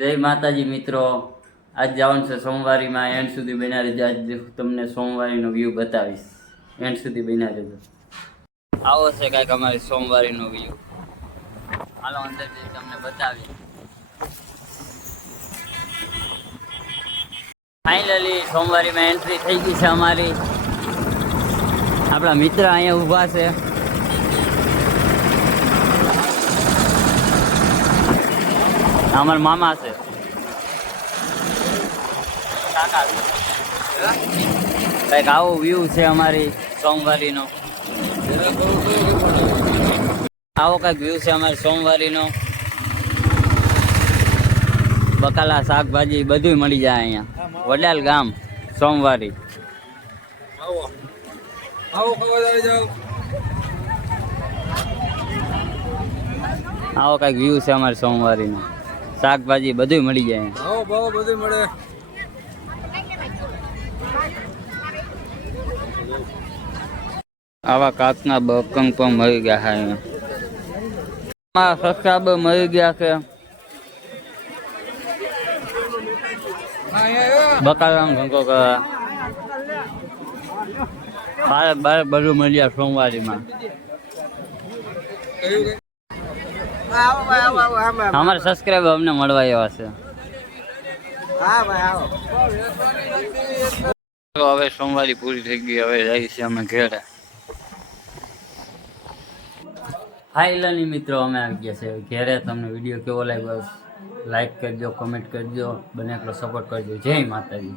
જય માતાજી મિત્રો, આજ જવાનું છે સોમવારીમાં. એન્ડ સુધી બન્યા રહેજો. આજ તમને સોમવારીનો વ્યૂ બતાવીશ. એન્ડ સુધી બન્યા રહેજો. આવો છે કાંઈક અમારી સોમવારીનો વ્યૂ. હાલો અંદર જઈ તમને બતાવી. ફાઇનલી સોમવારીમાં એન્ટ્રી થઈ ગઈ છે અમારી. આપણા મિત્ર અહીંયા ઊભા છે. અમારા મામા છે, કાકા છે. કંઈક આવો વ્યૂ છે અમારી સોમવારીનો. આવો કંઈક વ્યૂ છે અમારી સોમવારીનો. બકાલા શાકભાજી બધું મળી જાય અહીંયા. વડાલ ગામ સોમવારી. આવો કંઈક વ્યૂ છે અમારી સોમવારીનો. શાકભાજી બધું મળી જાય. બધું મળે. આવા કાચના બકંગ પણ મળી ગયા છે અહીંયા. સબસ્ક્રાઈબર મળી ગયા છે. બકાલાનો ધંધો કરવા બાર બધું મળ્યા સોમવારીમાં. અમારા સબસ્ક્રાઈબર અમને મળવા એવા છે. હવે સોમવારી પૂરી થઈ ગઈ. હવે જઈએ છીએ અમે ઘેરે. ફાઇનલી મિત્રો અમે આવી ગયા છે ઘેરે. તમને વિડીયો કેવો લાગ્યો લાઈક કરજો, કમેન્ટ કરજો, બને એટલો સપોર્ટ કરજો. જય માતાજી.